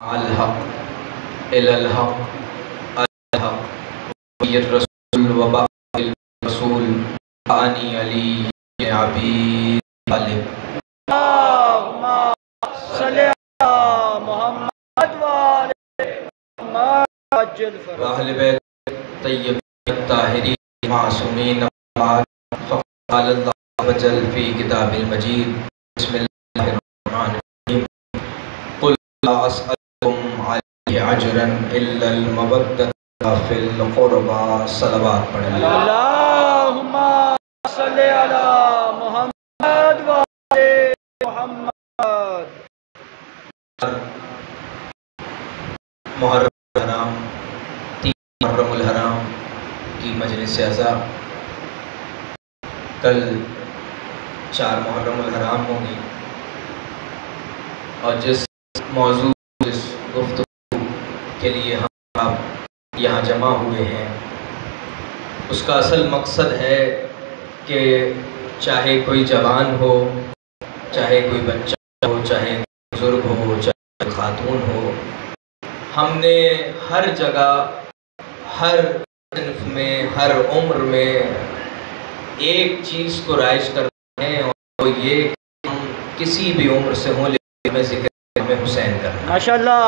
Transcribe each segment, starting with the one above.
الحق الحق الحق الرسول وباء الرسول آنی علی عبید طالب اللہم صلی علی محمد وآل محمد عجل فرج واہل بیت طیبین الطاہرین معصومین بعد فقال اللہ جل فی کتاب المجید بسم اللہ الرحمن الرحیم قل لا اسألکم علیہ اجرا الا المودۃ فی القربى صلوات پڑھ لیں اللہم صلی علی محمد وآل محمد محرم الحرام 3 محرم الحرام کی مجلس اعزا کل 4 محرم الحرام ہوگی اور جس موضوع جس گفتگو کے لیے ہم آپ یہاں جمع ہوئے ہیں اس کا اصل مقصد ہے کہ چاہے کوئی جوان ہو، چاہے کوئی بچہ ہو، چاہے بزرگ ہو، چاہے خاتون ہو، ہم نے ہر جگہ، ہر صنف میں، ہر عمر میں ایک چیز کو رائج کرتے ہیں اور وہ یہ کہ ہم کسی بھی عمر سے ہوں لیکن ہمیں ذکر ہمیں حسین کرنا ہے۔ ماشاءاللہ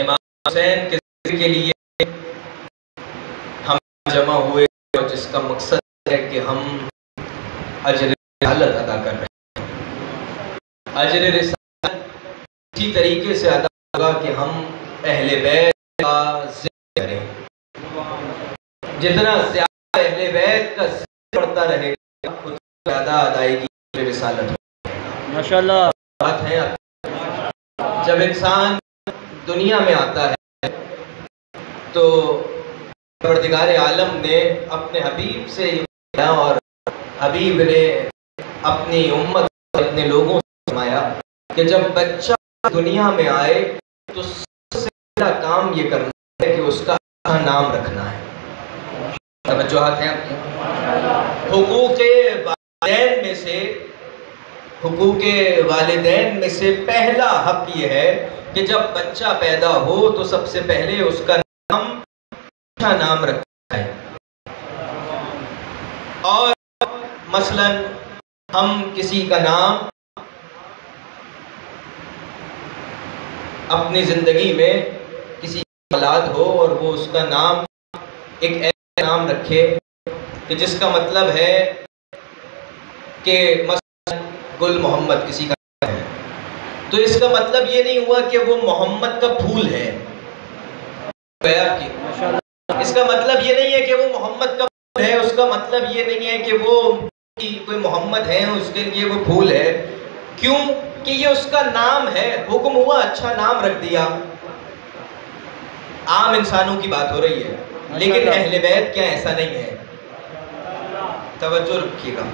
امام حسین کے ذکر کے لیے ہم جمع ہوئے اور جس کا مقصد ہے کہ ہم اجر رسالت ادا کر رہے ہیں۔ اجر رسالت اسی طریقے سے ادا ہوگا کہ ہم اہل بیت کا ذکر کریں۔ جتنا زیادہ اہل بیت کا ذکر بڑھتا رہے گا اتنا زیادہ ادائیگی اجر رسالت ہوگی۔ ماشاءاللہ بات ہے جب انسان دنیا میں آتا ہے تو پروردگار عالم نے اپنے حبیب سے یہ کہا اور حبیب نے اپنی امت اپنے لوگوں سے فرمایا کہ جب بچہ دنیا میں آئے تو سب سے پہلا کام یہ کرنا ہے کہ اس کا اچھا نام رکھنا ہے۔ توجہات ہیں آپ کی؟ حقوق والدین میں سے پہلا حق یہ ہے کہ جب بچہ پیدا ہو تو سب سے پہلے اس کا نام اچھا نام رکھنا ہے۔ اور مثلا ہم کسی کا نام اپنی زندگی میں کسی اولاد ہو اور وہ اس کا نام ایک ایسا نام رکھے کہ جس کا مطلب ہے کہ مثلا گل محمد کسی کا نام ہے تو اس کا مطلب یہ نہیں ہوا کہ وہ محمد کا پھول ہے۔ اس کا مطلب یہ نہیں ہے کہ وہ محمد کا پھول ہے، اس کا مطلب یہ نہیں ہے کہ وہ کوئی محمد ہے اس کے لیے وہ پھول ہے۔ کیوں کہ یہ اس کا نام ہے، حکم ہوا اچھا نام رکھ دیا۔ عام انسانوں کی بات ہو رہی ہے لیکن اہل بیت کیا ایسا نہیں ہے؟ توجہ رکھیے گا۔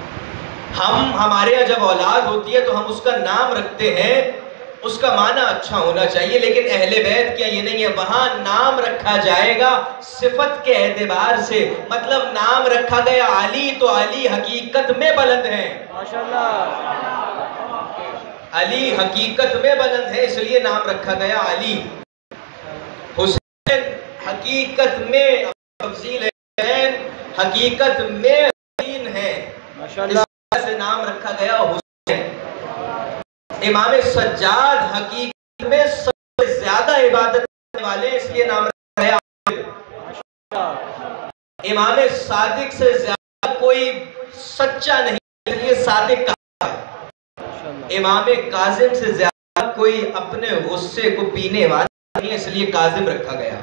ہمارے یہاں جب اولاد ہوتی ہے تو ہم اس کا نام رکھتے ہیں، اس کا معنی اچھا ہونا چاہیے، لیکن اہل بیت کیا یہ نہیں ہے؟ وہاں نام رکھا جائے گا صفت کے اعتبار سے، مطلب نام رکھا گیا علی تو علی حقیقت میں بلند ہیں۔ ماشاءاللہ علی حقیقت میں بلند ہے اس لیے نام رکھا گیا علی۔ حسین حقیقت میں تفضیل حسین حقیقت میں حسین ہے، ماشاءاللہ اس وجہ سے نام رکھا گیا حسین۔ امام سجاد حقیقت میں سب سے زیادہ عبادت کرنے والے اس لیے نام رکھا گیا عابد۔ امام صادق سے زیادہ کوئی سچا نہیں اس لیے صادق کہا ہے۔ امام کاظم سے زیادہ کوئی اپنے غصے کو پینے والا نہیں اس لیے کاظم رکھا گیا۔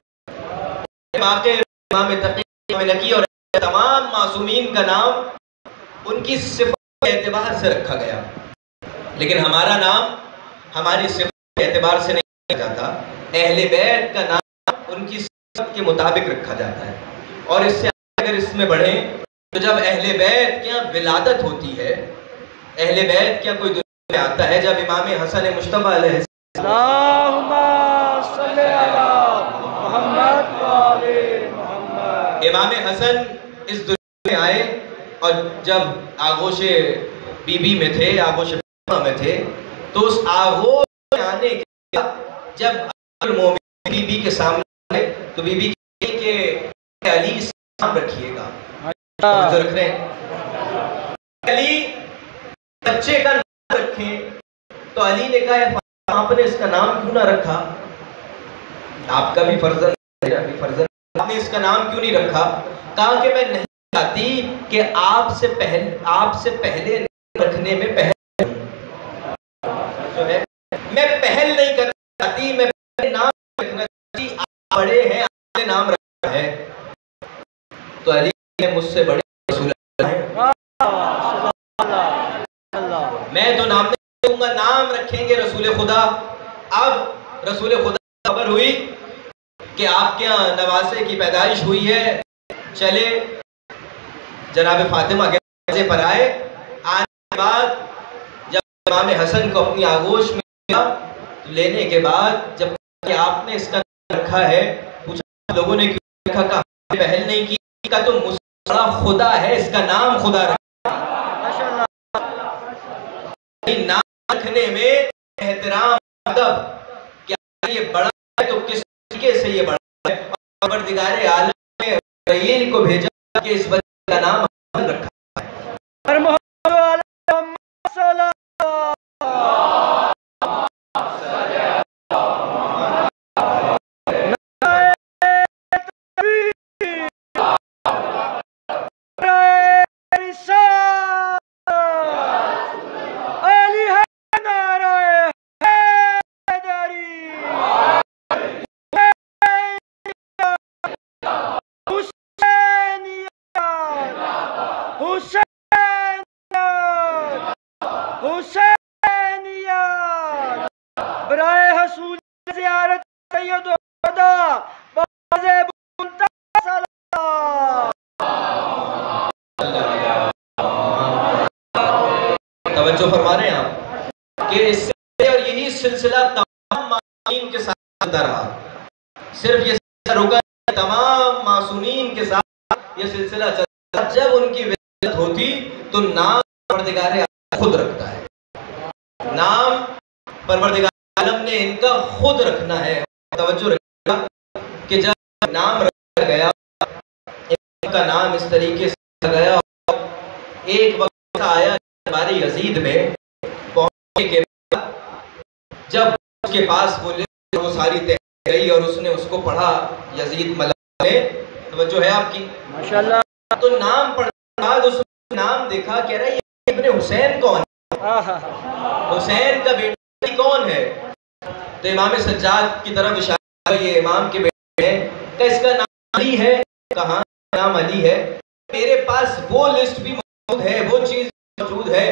امام تقی، امام نقی اور تمام معصومین کا نام ان کی صفت کے اعتبار سے رکھا گیا، لیکن ہمارا نام ہماری صفت کے اعتبار سے نہیں رکھا جاتا۔ اہل بیت کا نام ان کی صفت کے مطابق رکھا جاتا ہے۔ اور اس سے اگر اس میں بڑھیں تو جب اہل بیت کیا ولادت ہوتی ہے، اہل بیت کیا کوئی دنیا میں آتا ہے، جب امام حسن مجتبی علیہ اللہم صلی علی محمد وآل محمد امام حسن اس دنیا میں آئے اور جب آغوش بی بی میں تھے، آغوش میں تھے، تو اس آغوش میں آنے کے بعد جب المومن بی بی کے سامنے آئے تو بی بی کہے کہ علی اس کا نام رکھیے گا. توجہ رکھ رہے ہیں؟ علی بچے کا نام رکھیں تو علی نے کہا آپ نے اس کا نام کیوں نہ رکھا؟ آپ کا بھی فرزند میرا بھی فرزند, آپ نے اس کا نام کیوں نہیں رکھا؟ کہا کہ میں نہیں چاہتی کہ آپ سے پہلے رکھنے میں پہل جو ہے, میں پہل نہیں کرنا چاہتی, میں پہلے نام رکھنا چاہتی, آپ بڑے ہیں آپ نے نام رکھا ہے. تو علی نے مجھ سے بڑے رسول اللہ میں تو نام نہیں دوں گا, نام رکھیں گے رسول خدا. اب رسول خدا خبر ہوئی کہ آپ کے یہاں نواسے کی پیدائش ہوئی ہے, چلے جناب فاطمہ کے دروازے پر آئے. آنے کے بعد جب امام حسن کو اپنی آغوش میں لیا تو لینے کے بعد جب کہ آپ نے اس کا نام رکھا ہے, پوچھا لوگوں نے کیوں رکھا؟ کہا پہل نہیں کی, کہا تو مجھ سے بڑا خدا ہے, اس کا نام خدا رکھا. نام رکھنے میں احترام ادب, کیا یہ بڑا ہے تو کس طریقے سے یہ بڑا ہے, اور پروردگار عالم نے جبرائیل کو بھیجا کہ اس بچے کا نام حسن رکھا ہے. توجہ فرما رہے ہیں آپ کہ اس سے اور یہی سلسلہ تمام معصومین کے ساتھ چلتا رہا. صرف یہ سلسلہ رکا, تمام معصومین کے ساتھ یہ سلسلہ چلتا رہا. جب ان کی ولادت ہوتی تو نام پروردگار عالم خود رکھتا ہے, نام پروردگار عالم نے ان کا خود رکھنا ہے. توجہ رکھیے گا کہ جب نام رکھا گیا, ان کا نام اس طریقے سے گیا, ایک وقت آیا ہماری یزید میں پہنچنے کے بعد جب اس کے پاس وہ ساری تحریر گئی اور اس نے اس کو پڑھا یزید ملک نے, توجہ ہے آپ کی ماشاءاللہ, تو نام پڑھنے کے بعد اس نے نام دیکھا, کہہ رہا ہے یہ ابن حسین کون ہے, حسین کا بیٹا کون ہے؟ تو امام سجاد کی طرف اشارہ, یہ امام کے بیٹے ہیں, کہ اس کا نام علی ہے. کہاں نام علی ہے؟ میرے پاس وہ لسٹ بھی موجود ہے, وہ چیز موجود ہے,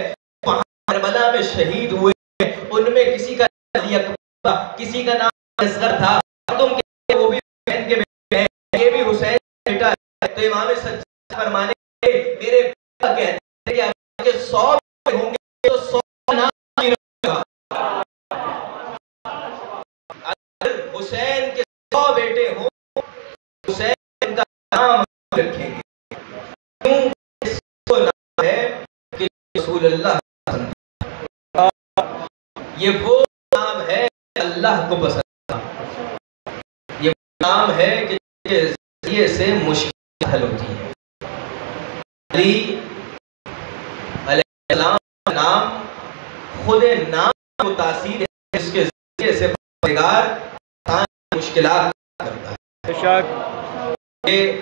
وہاں کربلا میں شہید ہوئے ہیں, ان میں کسی کا نام علی اکبر تھا, کسی کا نام اصغر تھا, تم کہتے وہ بھی حسین کے بیٹے ہیں, یہ بھی حسین کا بیٹا ہے. تو امام سجاد فرمانے کے میرے بیٹا کہتے ہیں کہ اگر 100 ہوں گے تو 100 نام نہیں رکھا. اگر حسین کے 100 بیٹے ہوں, حسین کا نام رکھیں گے. کیوں؟ اس کو نام ہے کہ رسول اللہ, یہ وہ نام ہے اللہ کو پسند, یہ وہ نام ہے کہ جس کے ذریعے سے مشکل حل ہوتی ہے. علی علیہ السلام کا نام خود نام کو تاثیر ہے جس کے ذریعے سے پروردگار مشکلات کرتا ہے. یہ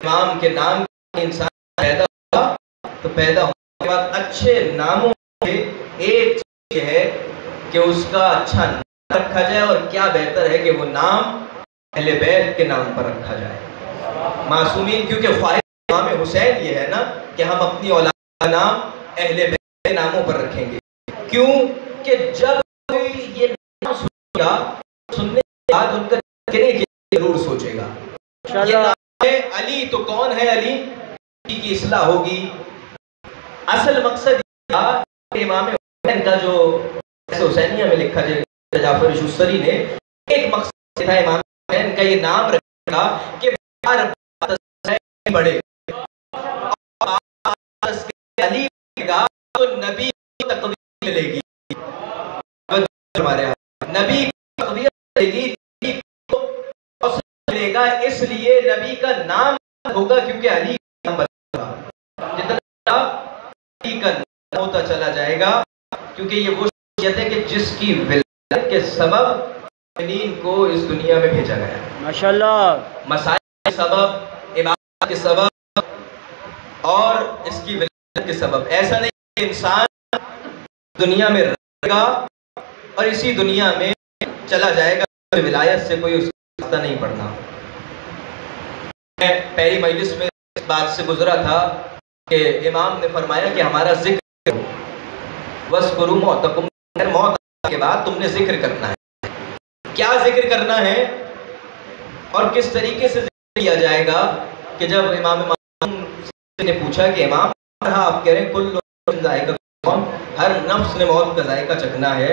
امام کے نام انسان پیدا ہوا تو پیدا ہونے کے بعد اچھے ناموں سے ایک چیز ہے کہ اس کا اچھا نام رکھا جائے, اور کیا بہتر ہے کہ وہ نام اہل بیت کے نام پر رکھا جائے. معصومین کیونکہ خواہش امام حسین یہ ہے نا کہ ہم اپنی اولاد کا نام اہل بیت کے ناموں پر رکھیں گے. کیوں کہ جب کوئی یہ نام سنے گا, سننے کے بعد ان کا کہنے کی ضرور سوچے گا یہ نام ہے علی, تو کون ہے علی کی اصلاح ہوگی. اصل مقصد یہ تھا کہ امام حسین کا جو حسینیہ میں لکھا جائے جعفر شستری نے, ایک مقصد تھا امام حسین کا یہ نام رکھنے کا کہ بڑے علی گا تو نبی کو تقویت ملے گی. نبی کو تقویت ملے گا، اس لیے نبی کا نام ہوگا کیونکہ علی کا نام ہوگا، جتنا علی کا نام ہوتا چلا جائے گا، کیونکہ یہ وہ شخصیت ہے کہ جس کی ولادت کے سبب مومنین کو اس دنیا میں بھیجا گیا، ماشاءاللہ، مسائل کے سبب، عبادت کے سبب اور اس کی ولادت کے سبب۔ ایسا نہیں کہ انسان دنیا میں رہے گا اور اسی دنیا میں چلا جائے گا، ولایت سے کوئی اس کا راستہ نہیں پڑنا۔ میں پہلی مجلس میں اس بات سے گزرا تھا کہ امام نے فرمایا کہ ہمارا ذکر وَاذْكُرُوا مَوْتَكُمْ، موت کے بعد تم نے ذکر کرنا ہے۔ کیا ذکر کرنا ہے اور کس طریقے سے ذکر کیا جائے گا کہ جب امام معصوم نے پوچھا کہ امام آپ کہہ رہے ہیں کل نفس ذائقۃ الموت، ہر نفس نے موت کا ذائقہ چکھنا ہے،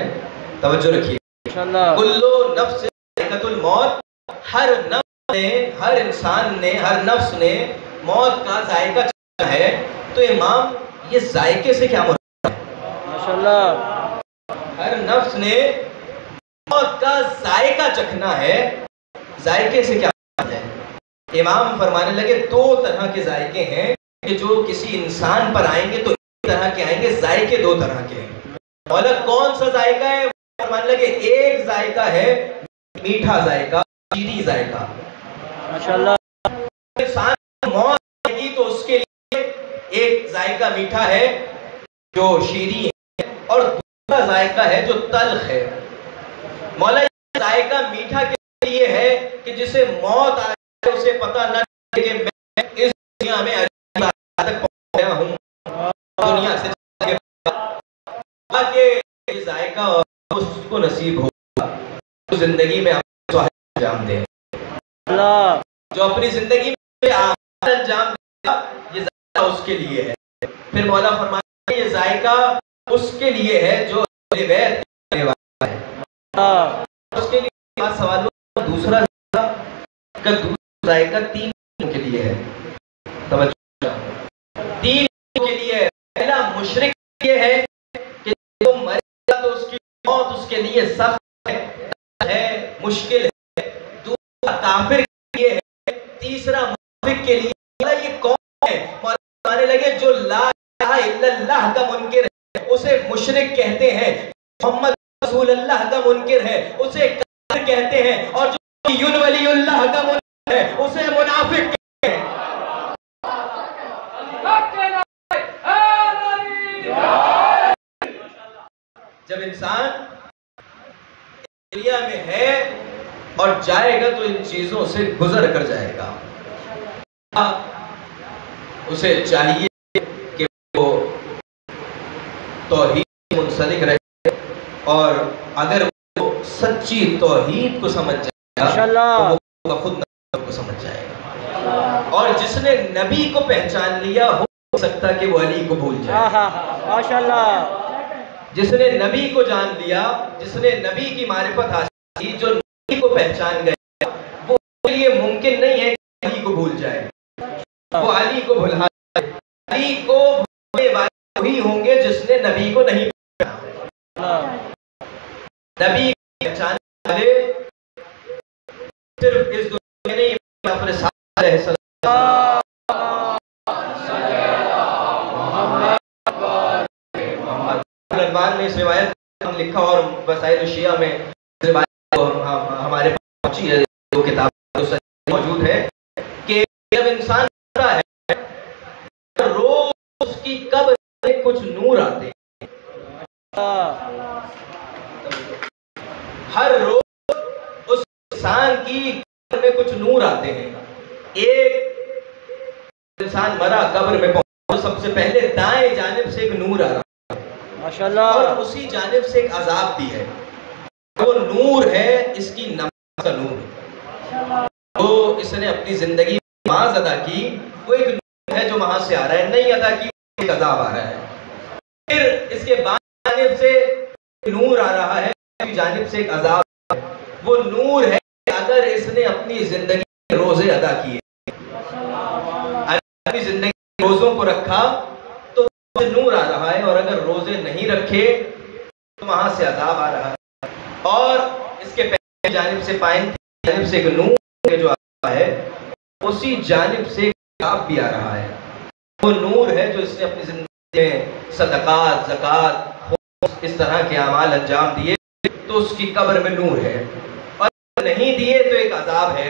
توجہ رکھیے، کل نفس ذائقۃ الموت، ہر نفس نے، ہر انسان نے، ہر نفس نے موت کا ذائقہ چکھنا ہے۔ تو امام یہ ذائقے سے کیا مراد ہے؟ ماشاءاللہ، ہر نفس نے موت کا ذائقہ چکھنا ہے، ذائقے سے کیا مراد ہے؟ امام فرمانے لگے دو طرح کے ذائقے ہیں کہ جو کسی انسان پر آئیں گے تو ایک طرح کے آئیں گے، ذائقے دو طرح کے ہیں۔ مولا کون سا ذائقہ ہے؟ فرمانے لگے ایک ذائقہ ہے میٹھا ذائقہ، شیریں ذائقہ، ماشاءاللہ۔ انسان موت آئے گی تو اس کے لیے ایک ذائقہ میٹھا ہے جو شیریں ہے، اور دوسرا ذائقہ ہے جو تلخ ہے۔ مولا یہ ذائقہ میٹھا کے لیے ہے کہ جسے موت آئے اسے پتہ نہ چلے کہ میں اس دنیا میں تک پہنچ گیا ہوں، دنیا سے چلے تاکہ یہ ذائقہ اس کو نصیب ہوگا جو زندگی میں انجام دے، جو اپنی زندگی میں انجام دے گا، یہ ذائقہ اس کے لیے ہے۔ پھر مولا فرماتے ہیں یہ ذائقہ اس کے لیے ہے جو اہل بیت کرنے والا ہے، اس کے لیے بات سوال ہو۔ دوسرا ذائقہ تین کے لیے ہے، توجہ، تین کے لیے ہے۔ پہلا مشرک کے لیے ہے کہ جو مرے گا تو اس کی موت اس کے لیے سخت ہے، مشکل ہے۔ دوسرا کافر کے لیے ہے، تیسرا منافق کے لیے۔ یہ کون ہے؟ مانے لگے جو لا الہ الا اللہ کا منکر ہے اسے مشرک کہتے ہیں، محمد رسول اللہ کا منکر ہے اسے کافر کہتے ہیں، اور جو یون ولی اللہ کا منکر ہے اسے منافق کہتے ہیں۔ جب انسان دنیا میں ہے اور جائے گا تو ان چیزوں سے گزر کر جائے گا، اسے چاہیے کہ وہ توحید منسلک رہے، اور اگر وہ سچی توحید کو سمجھ جائے گا تو وہ خود نبی کو سمجھ جائے گا، اور جس نے نبی کو پہچان لیا ہو سکتا کہ وہ علی کو بھول جائے، ماشاءاللہ۔ جس نے نبی کو جان لیا، جس نے نبی کی معرفت حاصل کی، جو نبی کو پہچان گیا، وہ اس کے لیے ممکن نہیں ہے کہ علی کو بھول جائے، وہ علی کو بھلا جائے۔ علی کو بھولنے والے وہی ہوں گے جس نے نبی کو نہیں پہچانا۔ نبی کو پہچانے والے صرف اس دنیا میں نہیں، اپنے ساتھ علیہ السلام میں اس روایت ہم لکھا، اور وسائل الشیعہ میں اس روایت ہمارے پاس پہنچی ہے، دو کتاب موجود ہے کہ جب انسان مرتا ہے روز اس کی قبر میں کچھ نور آتے ہیں، ہر روز اس انسان کی قبر میں کچھ نور آتے ہیں۔ ایک انسان مرا قبر میں پہنچا، سب سے پہلے دائیں جانب سے ایک نور آ رہا ماشاءاللہ، اور اسی جانب سے ایک عذاب بھی ہے۔ وہ نور ہے اس کی نماز کا نور، وہ اس نے اپنی زندگی میں نماز ادا کی، وہ ایک نور ہے جو وہاں سے آ رہا ہے، نہیں ادا کی ایک عذاب آ رہا ہے۔ پھر اس کے بعد جانب سے نور آ رہا ہے، اسی جانب سے ایک عذاب ہے۔ وہ نور ہے اگر اس نے اپنی زندگی میں روزے ادا کیے، اپنی زندگی میں روزوں کو رکھا تو نور آ رہا ہے، اور اگر روزے نہیں رکھے تو وہاں سے عذاب آ رہا ہے۔ اور اس کے جانب سے پائن کی جانب سے ایک نور جو آ رہا ہے، اسی جانب سے عذاب بھی آ رہا ہے. وہ نور ہے جو اس نے اپنی زندگی میں صدقات، زکوٰۃ، اس طرح کے اعمال انجام دیے تو اس کی قبر میں نور ہے، اور نہیں دیے تو ایک عذاب ہے.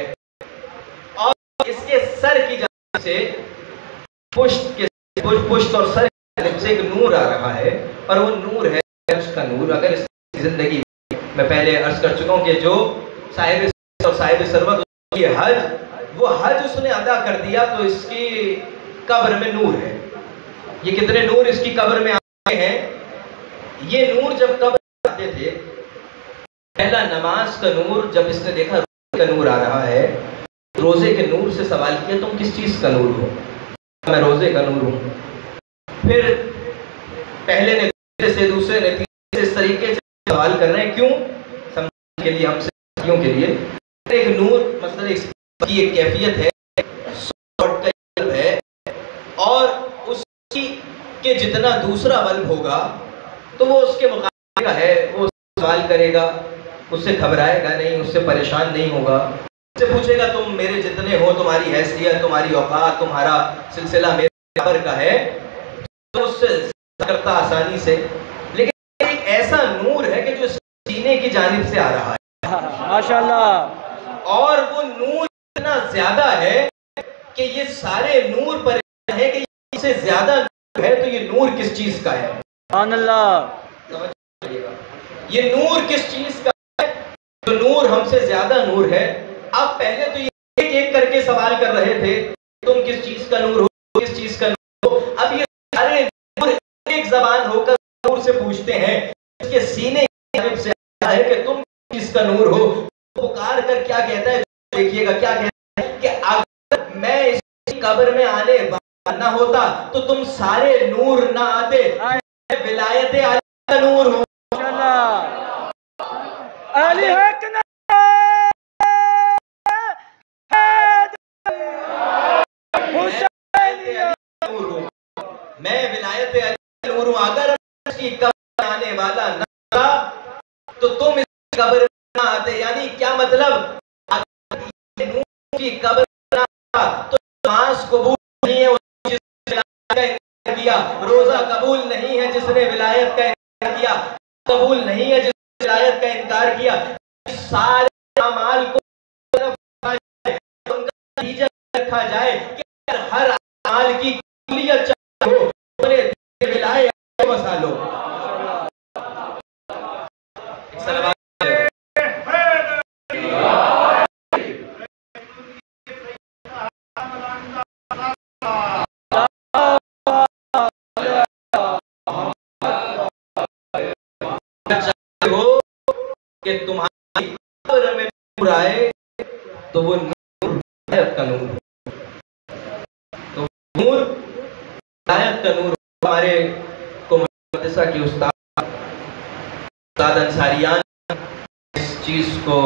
اور اس کے سر کی جانب سے پشت اور سر کی جانب سے ایک نور آ رہا ہے، اور وہ نور ہے اس کا نور. اگر اس کی زندگی میں پہلے عرض کر چکا ہوں کہ جو صاحب اور صاحب ثروت کی حج، وہ حج اس نے ادا کر دیا تو اس کی قبر میں نور ہے. یہ کتنے نور اس کی قبر میں آئے ہیں. یہ نور جب قبر میں آتے تھے، پہلا نماز کا نور، جب اس نے دیکھا روزے کا نور آ رہا ہے، روزے کے نور سے سوال کیا تم کس چیز کا نور ہو؟ میں روزے کا نور ہوں. پھر پہلے نے دوسرے نے تیسرے، اس طریقے سے سوال کر رہے ہیں. کیوں؟ سمجھنے کے لیے، ہم سے کے لیے ایک نور مثلا کی ایک کیفیت ہے، ہے، اور اس کی کہ جتنا دوسرا بلب ہوگا تو وہ اس کے مقابلے کا ہے. وہ سوال کرے گا، اس سے گھبرائے گا نہیں، اس سے پریشان نہیں ہوگا. اس سے پوچھے گا تم میرے جتنے ہو، تمہاری حیثیت، تمہاری اوقات، تمہارا سلسلہ میرے برابر کا ہے، تو اس سے کرتا آسانی سے. لیکن ایک ایسا نور ہے کہ جو سینے کی جانب سے آ رہا ہے، ماشاءاللہ. اور وہ نور اتنا زیادہ ہے کہ یہ سارے نور پریشان ہے کہ اس سے زیادہ نور ہے تو یہ نور کس چیز کا ہے؟ سبحان اللہ. یہ نور کس چیز کا ہے؟ جو نور ہم سے زیادہ نور ہے. اب پہلے تو یہ ایک ایک کر کے سوال کر رہے تھے تم کس چیز کا نور ہو، کس چیز کا نور ہو. اب یہ سارے نور ایک زبان ہو کر نور سے پوچھتے ہیں. اس کے سینے کی جانب سے آتا ہے کہ تم کس چیز کا نور ہو. پکار کر کیا کہتا ہے؟ دیکھیے گا کیا کہتا ہے کہ اگر میں اس کی قبر میں آنے نہ ہوتا تو تم سارے نور نہ آتے. میں ولایت علی کا نور ہوں. علی حق میں ولایت علی کا نور ہوں. اگر اس کی قبر میں آنے والا نہ ہوتا تو تم اس قبر میں نہ آتے. یعنی کیا مطلب؟ اگر نور کی قبر میں نہ آتا تو نماز قبول نہیں ہے جس نے ولایت کا انکار کیا، روزہ قبول نہیں ہے جس نے ولایت کا انکار کیا، قبول نہیں ہے جس نے ولایت کا انکار کیا. سارے اعمال کو ان کا نتیجہ رکھا جائے کہ ہر اعمال کی قبولیت چاہتے ہو اپنے ولایت کو بسا لو. کہ تمہاری قبر میں نور آئے تو وہ نور ہدایت کا نور ہے. تو نور ہدایت کا نور. ہمارے مدرسہ کے استاد انصاریان اس چیز کو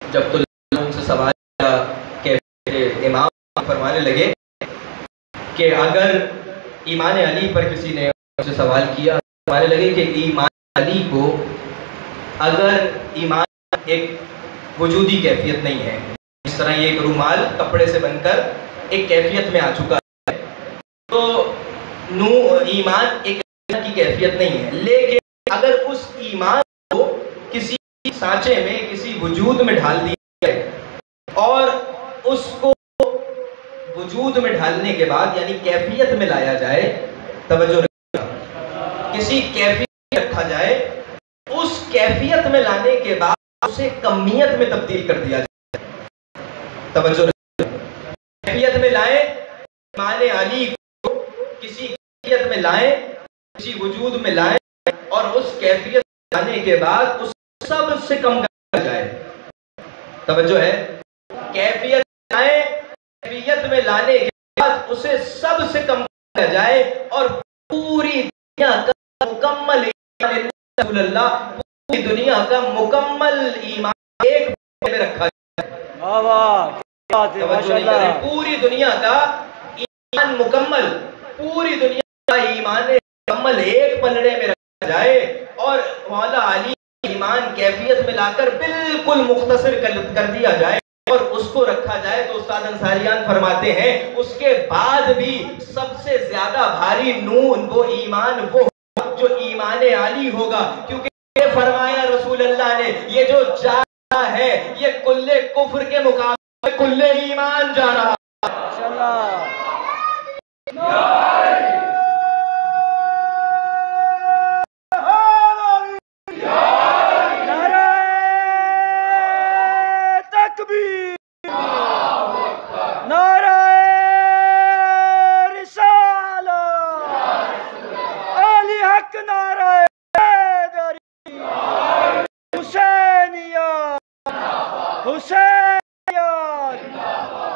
جب تو ان سے سوال کیا کہ امام فرمانے لگے کہ اگر ایمان علی پر کسی نے ان سے سوال کیا، فرمانے لگے کہ ایمان علی کو اگر ایمان ایک وجودی کیفیت نہیں ہے، اس طرح یہ ایک رومال کپڑے سے بن کر ایک کیفیت میں آ چکا ہے، تو ایمان ایک کی کیفیت نہیں ہے. لیکن اگر اس ایمان کو کسی سانچے میں، کسی وجود میں ڈھال دیا جائے اور اس کو وجود میں ڈھالنے کے بعد یعنی کیفیت میں لایا جائے، توجہ رکھیے، کسی کیفیت میں رکھا جائے، اس کیفیت میں لانے کے بعد اسے کمیت میں تبدیل کر دیا جائے. توجہ رکھیے، کیفیت میں لائیں، ایمان علی کو کسی کیفیت میں لائیں، کسی وجود میں لائیں، اور اس کیفیت میں لانے کے بعد اس سب سے کم کر جائے. توجہ ہے، کیفیت لائیں، کیفیت میں لانے کے بعد اسے سب سے کم کیا جائے اور پوری دنیا کا مکمل ایمان رسول اللہ، پوری دنیا کا مکمل ایمان ایک میں رکھا جائے. پوری دنیا کا ایمان مکمل، پوری دنیا کا ایمان مکمل ایک پلڑے میں رکھا جائے اور مولا علی ایمان کیفیت حاجت میں لا کر بالکل مختصر کر دیا جائے اور اس کو رکھا جائے تو استاد انصاریان فرماتے ہیں اس کے بعد بھی سب سے زیادہ بھاری نون وہ ایمان وہ جو ایمان عالی ہوگا، کیونکہ یہ فرمایا رسول اللہ نے یہ جو جا رہا ہے یہ کل کفر کے مقابلے کل ایمان جا رہا ہے۔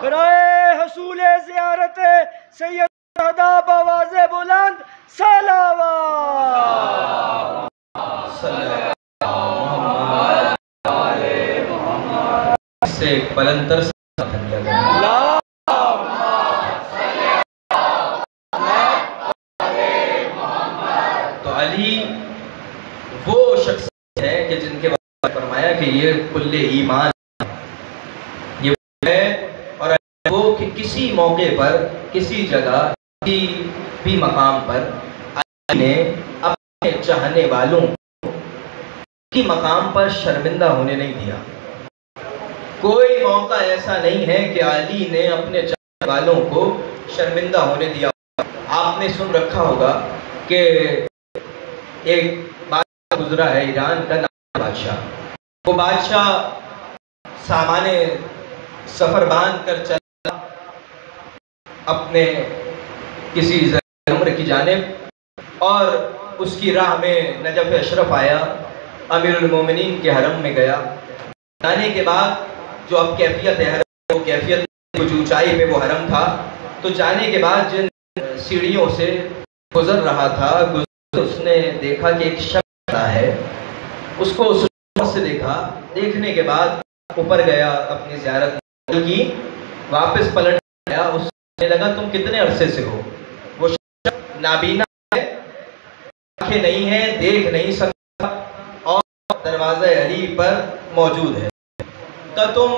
برائے حصول زیارت سید شہداء بآواز بلند صلوات سے ایک بلندر تو علی وہ شخص ہے کہ جن کے بارے میں فرمایا کہ یہ کل ایمان اور وہ کہ کسی موقع پر کسی جگہ کسی بھی مقام پر علی نے اپنے چاہنے والوں کی مقام پر شرمندہ ہونے نہیں دیا۔ کوئی موقع ایسا نہیں ہے کہ علی نے اپنے چاہنے والوں کو شرمندہ ہونے دیا۔ آپ نے سن رکھا ہوگا کہ ایک بادشاہ گزرا ہے ایران کا نام بادشاہ، وہ بادشاہ سامان سفر باندھ کر چلا اپنے کسی عمر کی جانب اور اس کی راہ میں نجف اشرف آیا، امیر المومنین کے حرم میں گیا۔ جانے کے بعد جو اب کیفیت ہے حرم، وہ کیفیت کچھ اونچائی پہ وہ حرم تھا، تو جانے کے بعد جن سیڑھیوں سے گزر رہا تھا اس نے دیکھا کہ ایک شخص ہے، اس کو اس سے دیکھا، دیکھنے کے بعد اوپر گیا، اپنی زیارت کی، واپس پلٹ آیا، اس سے لگا تم کتنے عرصے سے ہو؟ وہ شخص نابینا ہے، آنکھیں نہیں ہیں، دیکھ نہیں سکتا اور دروازہ علی پر موجود ہے۔ کہ تم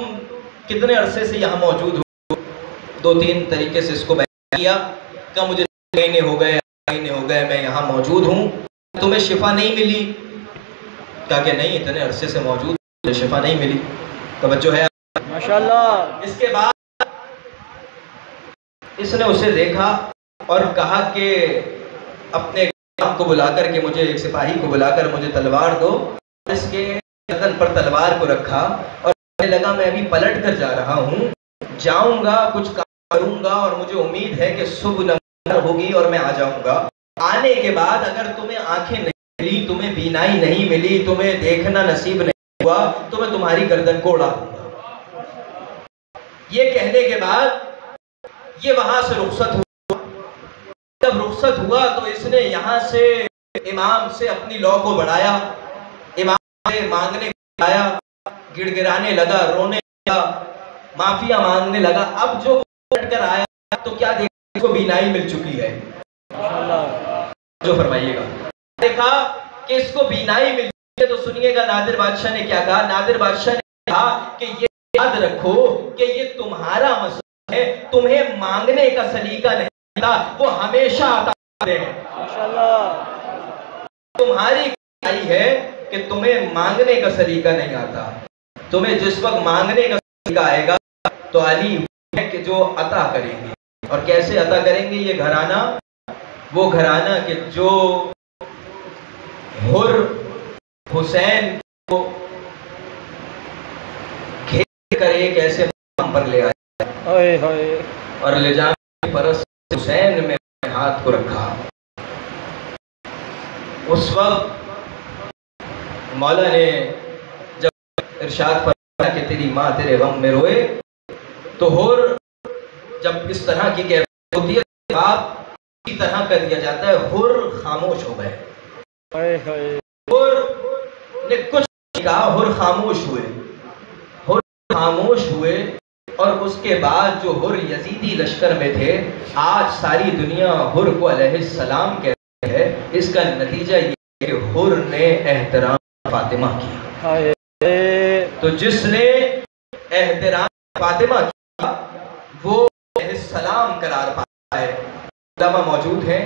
کتنے عرصے سے یہاں موجود ہو؟ دو تین طریقے سے اس کو بیان کیا کہ مجھے مہینے ہو گئے میں یہاں موجود ہوں، تمہیں شفا نہیں ملی؟ کہا کہ نہیں، اتنے عرصے سے موجود مجھے شفا نہیں ملی۔ توجہ ہے ماشاءاللہ۔ اس کے بعد اس نے اسے دیکھا اور کہا کہ اپنے کو بلا کر کے مجھے ایک سپاہی کو بلا کر مجھے تلوار دو۔ اس کے گردن پر تلوار کو رکھا اور کہنے لگا میں ابھی پلٹ کر جا رہا ہوں، جاؤں گا کچھ کام کروں گا اور مجھے امید ہے کہ صبح نماز ہوگی اور میں آ جاؤں گا۔ آنے کے بعد اگر تمہیں آنکھیں نہیں ملی، تمہیں بینائی نہیں ملی، تمہیں دیکھنا نصیب نہیں ہوا تو میں تمہاری گردن کو اڑا دوں گا۔ یہ کہنے کے بعد یہ وہاں سے رخصت ہوا۔ جب رخصت ہوا تو اس نے یہاں سے امام سے اپنی لو کو بڑھایا، امام سے مانگنے آیا، گڑ گڑانے لگا، رونے لگا، معافیاں مانگنے لگا۔ اب جو پلٹ کر آیا تو کیا دیکھا، اس کو بینائی مل چکی ہے۔ جو فرمائیے گا، دیکھا کہ اس کو بینائی مل چکی ہے، تو سنیے گا نادر بادشاہ نے کیا کہا۔ نادر بادشاہ نے کہا کہ یہ یاد رکھو کہ یہ تمہارا مسئلہ ہے، تمہیں مانگنے کا سلیقہ نہیں تھا، وہ ہمیشہ عطا کرتے ہیں۔ تمہاری کائی ہے کہ تمہیں مانگنے کا سلیقہ نہیں آتا، تمہیں جس وقت مانگنے کا سلیقہ آئے گا تو علی ہے کہ جو عطا کریں گے۔ اور کیسے عطا کریں گے؟ یہ گھرانہ، وہ گھرانہ کہ جو حر حسین کو گھیر کر ایک ایسے مقام پر لے آئے اور لے جانے فرس حسین میں ہاتھ کو رکھا۔ اس وقت مولا نے جب ارشاد فرمایا کہ تیری ماں تیرے غم میں روئے، تو حر جب اس طرح کی کیفیت ہوتی ہے باپ اسی طرح کر دیا جاتا ہے۔ حر خاموش ہو گئے، حر نے کچھ نہیں کہا، حر خاموش ہوئے، حر خاموش ہوئے۔ اور اس کے بعد جو حر یزیدی لشکر میں تھے، آج ساری دنیا حر کو علیہ السلام کہتے ہے، اس کا نتیجہ یہ کہ حر نے احترام فاطمہ کیا۔ تو جس نے احترام فاطمہ کیا وہ السلام قرار پاتا ہے۔ علماء موجود ہیں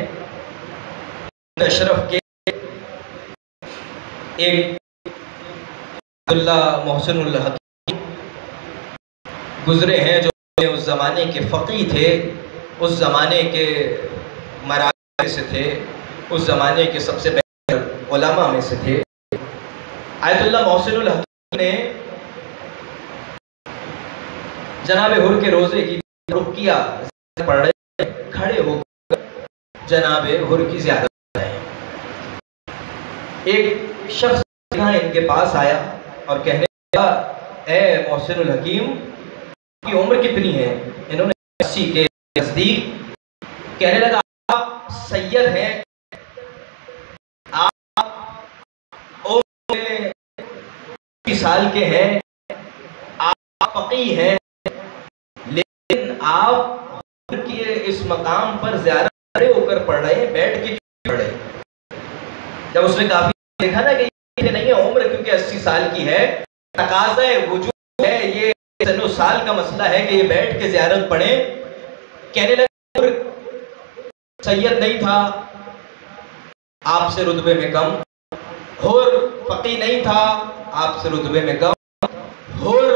اشرف کے، ایک عبداللہ محسن الحکیم گزرے ہیں جو اس زمانے کے فقی تھے، اس زمانے کے مراجع سے تھے، اس زمانے کے سب سے بہتر علماء میں سے تھے۔ آیت اللہ محسن الحکیم نے جناب حر کے روزے کی رخ کیا، پڑھ رہے کھڑے ہو کر جناب حر کی زیادت کر رہے ہیں۔ ایک شخص ان کے پاس آیا اور کہنے لگا اے محسن الحکیم کی عمر کتنی ہے؟ انہوں نے 80 کے نزدیک۔ کہنے لگا آپ سید ہیں، آپ عمر میں 30 سال کے ہیں، آپ فقیہ ہیں، لیکن آپ کے اس مقام پر زیادہ کھڑے ہو کر پڑھ رہے ہیں، بیٹھ کے کیوں پڑھ رہے ہیں؟ جب اس نے کافی دیکھا نا کہ یہ نہیں ہے عمر کیونکہ 80 سال کی ہے، تقاضا وجود ہے، یہ سن و سال کا مسئلہ ہے کہ یہ بیٹھ کے زیارت پڑھیں۔ کہنے لگا سید نہیں تھا، آپ سے رتبے میں کم، حر فقی نہیں تھا، آپ سے رتبے میں کم، حر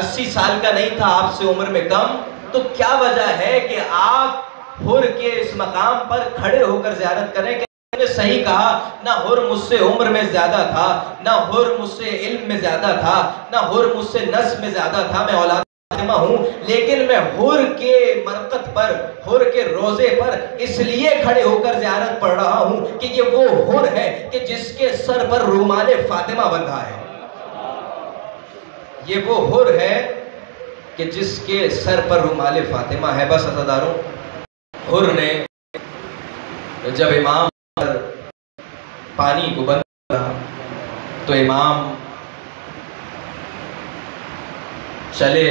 80 سال کا نہیں تھا، آپ سے عمر میں کم، تو کیا وجہ ہے کہ آپ حر کے اس مقام پر کھڑے ہو کر زیارت کریں؟ کہ نے صحیح کہا، نہ حر مجھ سے عمر میں زیادہ تھا، نہ حر مجھ سے علم میں زیادہ تھا، نہ حر مجھ سے نسب میں زیادہ تھا، میں اولاد فاطمہ ہوں، لیکن میں حر کے مرقد پر، حر کے روزے پر اس لیے کھڑے ہو کر زیارت پڑھ رہا ہوں کہ یہ وہ حر ہے کہ جس کے سر پر رومال فاطمہ بندھا ہے۔ یہ وہ حر ہے کہ جس کے سر پر رومال فاطمہ ہے۔ بس عزیزانو، حر نے جب امام پر پانی کو بند کیا تو امام چلے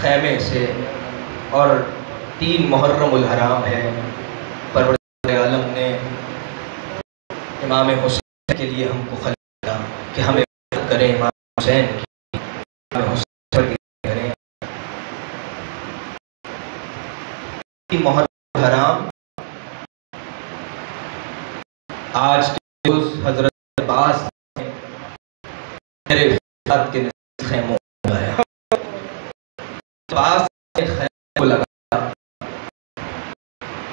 خیمے سے، اور 3 محرم الحرام ہے، پروردگار عالم نے امام حسین کے لیے ہم کو خلق کیا کہ ہمیں کریں امام حسین کی، امام حسین کی کریں۔ 3 محرم الحرام آج کے روز حضرت عباس نے میرے فات کے نزدیک خیموں کو لگایا، عباس نے خیموں کو لگایا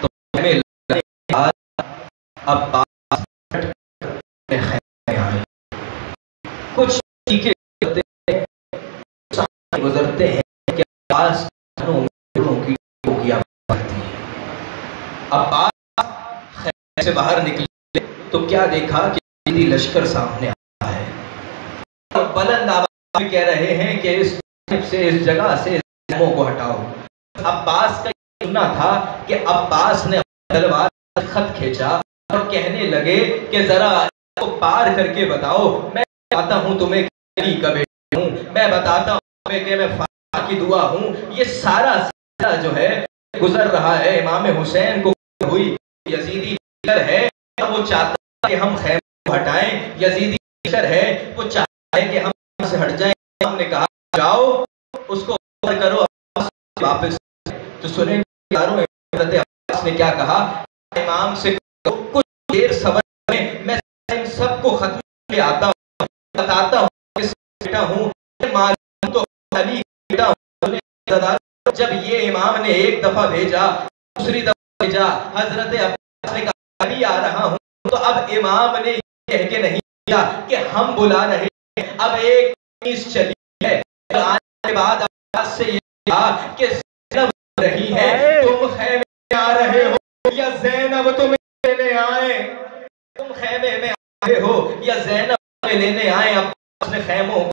تو خیمے لگانے کے بعد عباس اپنے خیمے آئے، کچھ چیخیں گزرتے ہیں کہ عباس کی ٹوکیاں پڑتی ہیں۔ عباس خیمے سے باہر نکلے تو کیا دیکھا کہ یزیدی لشکر سامنے آیا ہے، اور بلند آواز میں کہہ رہے ہیں کہ اس جگہ سے خیموں کو ہٹاؤ۔ عباس کا یہ سننا تھا کہ عباس نے تلوار سے خط کھینچا اور کہنے لگے کہ ذرا اس کو پار کر کے بتاؤ، میں بتاتا ہوں تمہیں کہ علی کا بیٹا ہوں، میں بتاتا ہوں تمہیں کہ میں فاطمہ کی دعا ہوں۔ یہ سارا سلسلہ جو ہے گزر رہا ہے، امام حسین کو ہوئی یزیدی لشکر ہے، وہ چاہتا کہ ہم خیموں کو ہٹائیں، یزیدی لشکر ہے، وہ چاہتا ہے کہ ہم سے ہٹ جائیں۔ امام نے کہا جاؤ اس کو پار کرو واپس۔ تو سنیں حضرت عباس نے کیا کہا، امام سے کچھ دیر صبر کریں، میں ان سب کو ختم لے آتا ہوں، بتاتا ہوں کس بیٹا ہوں، معلوم تو علی بیٹا ہوں۔ جب یہ امام نے ایک دفعہ بھیجا، دوسری دفعہ بھیجا، حضرت عباس نے کہا علی آ رہا ہوں، تو اب امام نے یہ کہہ کے نہیں کیا کہ ہم بلا رہے ہیں، اب ایک چیز چلی ہے، آنے کے بعد عباس سے یہ کہا کہ زینب رہی ہے، تم خیمے میں آ رہے ہو یا زینب تمہیں لینے آئے، تم خیمے میں آ رہے ہو یا زینب تمہیں لینے آئے۔ عباس نے خیموں